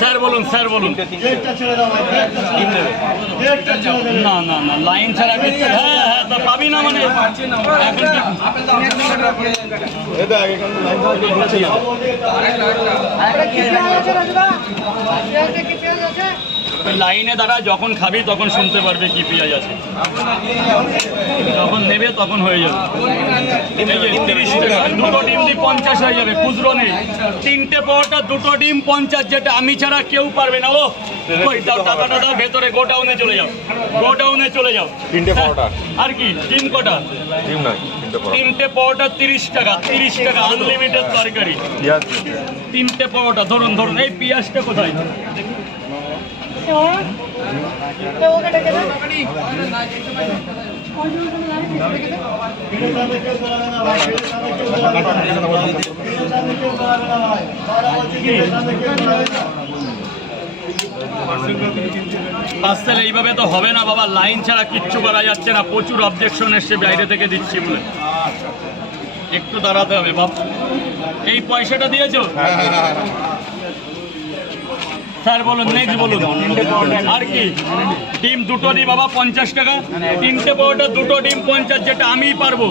Sir বলুন না না না লাইন ছাড়া কিছু হ্যাঁ তা পাবি না মানে লাইনে দাঁড়া যখন খাবি তখন শুনতে পারবে কি পেঁয়াজ আছে, যখন নেবে তখন হয়ে যাবে। 30 টাকা দুটো ডিম দিয়ে 50 হয়ে যাবে, খুচরো নেই। 3টে পরোটা 2টো ডিম 50, যেটা আমি ছাড়া কেউ পারবে না। ও ওই দাও টাকাটা দাও, ভেতরে গোডাউনে চলে যাও, গোডাউনে চলে যাও। 3টে পরোটা আর কি ডিম কটা? ডিম নয় 3টে পরোটা 30 টাকা, 30 টাকা আনলিমিটেড তরকারি। 3টে পরোটা ধরুন এই পেঁয়াজটা কোথায়? পার্সেল এইভাবে তো হবে না বাবা, লাইন ছাড়া কিচ্ছু করা যাচ্ছে না। প্রচুর অবজেকশন এসছে বাইরে থেকে দিচ্ছি বলে, একটু দাঁড়াতে হবে বাপ। এই পয়সাটা দিয়েছো? স্যার বলুন, নেক্সট বলুন। আর কি ডিম 2টো দিই বাবা 50 টাকা, 3টে পরোটা 2টো ডিম 50, যেটা আমিই পারবো।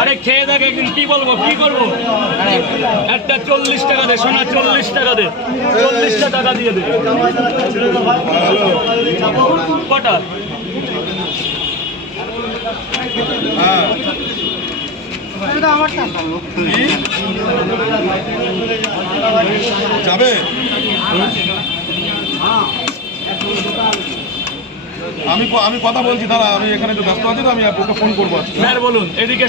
আরে খেয়ে দেখ একদিন, কি বলবো কি করবো। একটা 40 টাকা দে সোনা, 40 টাকা দে, 40টা টাকা দিয়ে দে। কটা? যাবে? আমি কথা বলছি, দাঁড়া আমি এখানে একটু ব্যস্ত আছি, তো আমি আপনাকে ফোন করবো। স্যার বলুন, এদিকে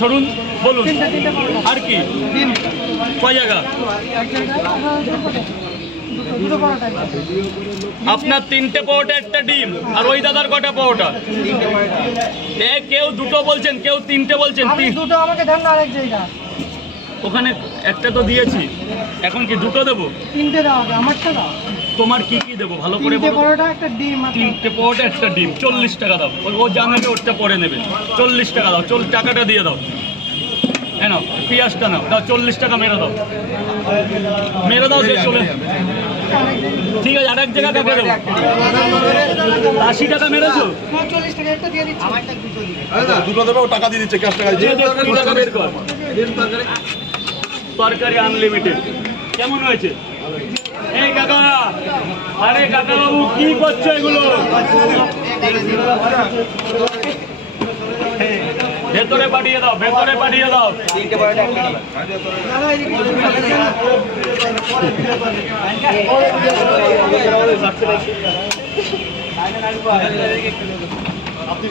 সরুন বলুন। আর কি কয় জায়গা? আপনার 3টে পরোটা, একটা ডিম, আর ওই দাদার কটা পরোটা? কেউ 2টো বলছেন, কেউ 3টে বলছেন। ওখানে একটা তো দিয়েছি, এখন কি 2টো দেবো? 3টে দাও, আমারটা দাও। তোমার কি দেবো ভালো করে বলো। 3টে পরোটা, একটা ডিম। 3টে পরোটা, একটা ডিম, 40 টাকা দাও। ও জানাবে, ওরটা পরে নেবে। 40 টাকা দাও, টাকাটা দিয়ে দাও। নাও পেঁয়াজটা নাও, দাও 40 টাকা মেরে দাও, দিয়ে চলে। ঠিক আছে, আরেক জায়গা টাকা দেবো। 80 টাকা মেরেছো? 40 টাকা একটা দিয়ে দিচ্ছি। দুটো দেবে, ও টাকা দিয়ে দিচ্ছে, ক্যাশ টাকা দিয়ে। তরকারি আনলিমিটেড। কেমন হয়েছে? এই কাকা, আরে কাকা বাবু কি করছো এগুলো? ভেতরে পাঠিয়ে দাও, ভেতরে পাঠিয়ে দাও। আপনি